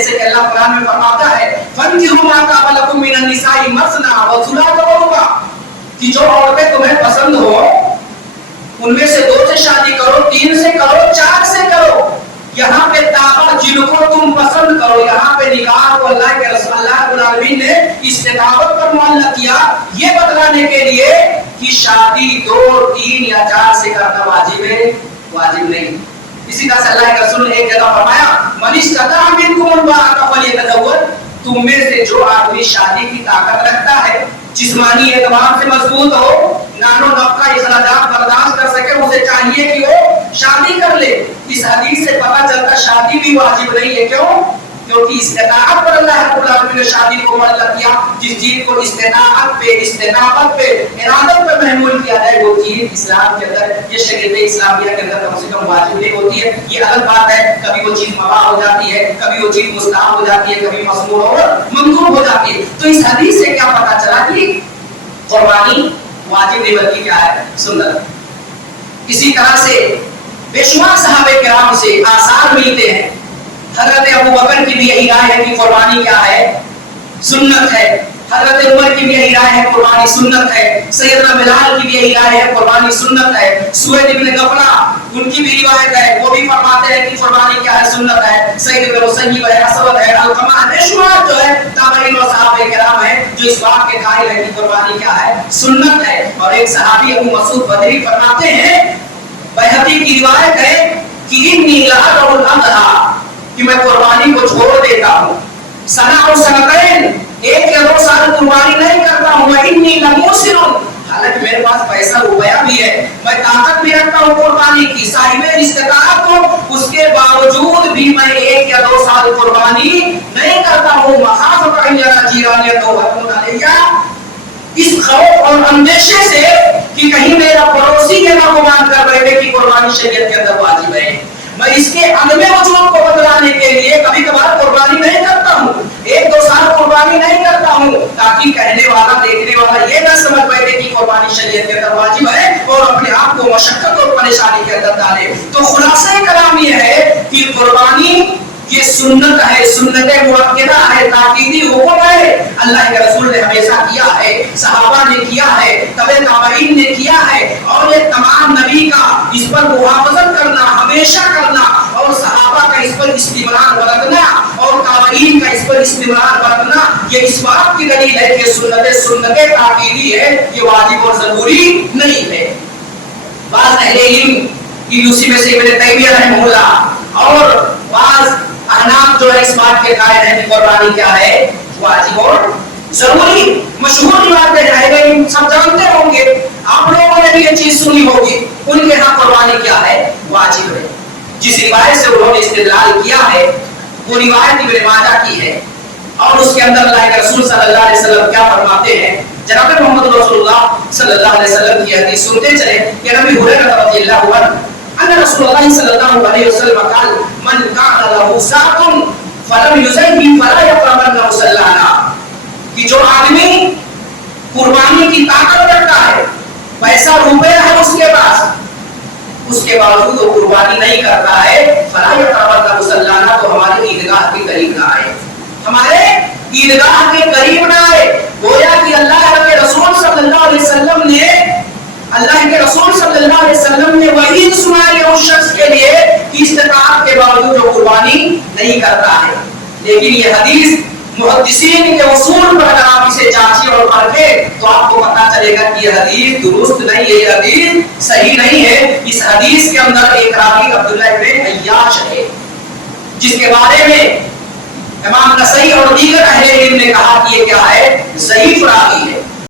جیسے کہ اللہ قرآن میں فرماتا ہے فَانْكِحُوا مَا طَابَ لَكُم مِّنَ النِّسَاءِ مَثْنَىٰ وَثُلَاثَ وَرُبَاعَ، کہ جو عورتیں تمہیں پسند ہو ان میں سے 2 سے شادی کرو، 3 سے کرو، 4 سے کرو۔ یہاں پہ طابہ جن کو تم پسند کرو، یہاں پہ نکاح کو اللہ کے رسول اللہ رب العالمین نے استطاعت پر معاملہ کیا، یہ بتلانے کے لیے کہ شادی 2، 3 یا 4 سے کرنا واجب ہے؟ واجب نہیں۔ اسی طرح سے اللہ کے رسول نے ایک جگہ فرمایا من استطاع منکم الباءۃ فلیتزوج، تم میں سے جو آدمی شادی کی طاقت رکھتا ہے، جسمانی اعتبار سے مضبوط ہو، نان و نفقہ اخراجات برداشت کر سکے، اسے چاہیے کہ وہ شادی کر لے۔ اس حدیث سے پتہ چلتا شادی بھی واجب نہیں ہے۔ کیوں؟ کیونکہ استطاعت پر اللہ رب العالمین نے شادی کو معلق کیا۔ جس چیز کو استطاعت پہ، استطاعت پہ، ارادت پہ محمول کیا جائے وہ چیز اسلام کے اندر، یہ شریعت اسلامیہ کے اندر کم سے کم واجب نہیں ہوتی ہے۔ یہ الگ بات ہے، کبھی وہ چیز مباح ہو جاتی ہے، کبھی وہ چیز مستحب ہو جاتی ہے، کبھی مسنون اور مندوب ہو جاتی ہے۔ تو اس حدیث سے کیا پتہ چلا کہ قربانی واجب نہیں بلکہ کیا ہے؟ سنت۔ اسی طرح سے بے شمار صحابہ کرام سے آثار ملتے ہیں۔ حضرت ابو بکر کی بھی یہی رائے ہے کہ قربانی کیا ہے؟ سنت ہے۔ حضرت عمر کی بھی یہی رائے ہے قربانی سنت ہے۔ سیدنا بلال کی بھی یہی رائے ہے قربانی سنت ہے۔ سوید ابن غفلہ ان کی بھی روایت ہے، وہ بھی فرماتے ہیں کہ قربانی کیا ہے؟ سنت ہے۔ سعید بن مسیب ہے، اسود ہے، علقمہ بے شمار جو ہے تابعین و صحابہ کرام ہیں جو اس بات کے قائل ہیں کہ قربانی کیا ہے؟ سنت ہے۔ اور ایک صحابی ابو مسعود بدری فرماتے ہیں، بیہقی کی روایت ہے کہ انی لأدع الاضحیٰ، کہ میں قربانی کو چھوڑ دیتا ہوں، سنہ و سنتین، 1 یا 2 سال قربانی نہیں کرتا ہوں، انی لموسر، حالانکہ میرے پاس پیسہ روپیہ بھی ہے، میں طاقت بھی رکھتا ہوں قربانی کی، صاحب استطاعت ہوں، اس کے باوجود بھی میں 1 یا 2 سال قربانی نہیں کرتا ہوں، مخافۃ ان یری جیرانی توبۃ علیہ، اس خوف اور اندیشے سے کہ کہیں میرا پڑوسی یہ نہ گمان کر بیٹھے کہ قربانی شریعت کے اندر واجب ہے۔ میں اس کے عدم وجوب کو بتلانے کے لیے کبھی کبھار قربانی نہیں کرتا ہوں، 1-2 سال قربانی نہیں کرتا ہوں، تاکہ کہنے والا، دیکھنے والا یہ نہ سمجھ بیٹھے کہ قربانی شریعت کے اندر واجب ہے اور اپنے آپ کو مشقت اور پریشانی کے اندر ڈالے۔ تو خلاصہ کلام یہ ہے کہ قربانی یہ سنت ہے، سنت مؤکدہ ہے، تاکیدی حکم ہے۔ اللہ کے رسول نے ہمیشہ کیا ہے، صحابہ نے کیا ہے، تبع تابعین نے کیا ہے، اور یہ تمام نبی کا اس پر محافظت کرنا، ہمیشہ کرنا، اور صحابہ کا اس پر استمرار برتنا اور تابعین کا اس پر استمرار برتنا، یہ اس بات کی دلیل ہے کہ سنت تاکیدی ہے، یہ واجب اور ضروری نہیں ہے۔ بعض اہل علم کی اسی میں سے ابن تیمیہ رحمہ اللہ اور بعض احناف جو ہے اس بات کے قائل ہیں کہ قربانی کیا ہے؟ واجب اور ضروری۔ مشہور روایتیں جائے گا، سب جانتے ہوں گے، آپ لوگوں نے بھی یہ چیز سنی ہوگی، ان کے ہاں قربانی کیا ہے؟ واجب ہے۔ جس روایت سے انہوں نے استدلال کیا ہے وہ روایت ابن ماجہ کی ہے، اور اس کے اندر اللہ کے رسول صلی اللہ علیہ وسلم کیا فرماتے ہیں؟ جناب محمد رسول اللہ صلی اللہ علیہ وسلم کی حدیث سنتے چلے کہ نبی ہریرہ رضی اللہ عنہ ان رسول اللہ صلی اللہ علیہ وسلم قال من كان له ساق فلم يزكي فلا يقربن مصلانا، کہ جو آدمی قربانی کی طاقت رکھتا ہے، پیسہ روپے ہے اس کے پاس، اس کے باوجود وہ قربانی نہیں کرتا ہے، فلا يقربن مصلانا، تو ہماری عیدگاہ کے قریب نہ آئے، ہمارے عیدگاہ کے قریب نہ آئے۔ گویا کہ اللہ کے رسول صلی اللہ علیہ وسلم نے وعید سنائی اس شخص کے لیے کہ استطاعت کے باوجود جو قربانی نہیں کرتا ہے۔ لیکن یہ حدیث محدثین کے اصول پر اگر آپ اسے جانچیں اور پرکھیں تو آپ کو پتہ چلے گا کہ یہ حدیث درست نہیں ہے، یہ حدیث صحیح نہیں ہے۔ اس حدیث کے اندر ایک راوی عبداللہ بن عیاش ہے، جس کے بارے میں امام نسائی اور دیگر اہل علم نے کہا کہ یہ کیا ہے؟ ضعیف راوی ہے۔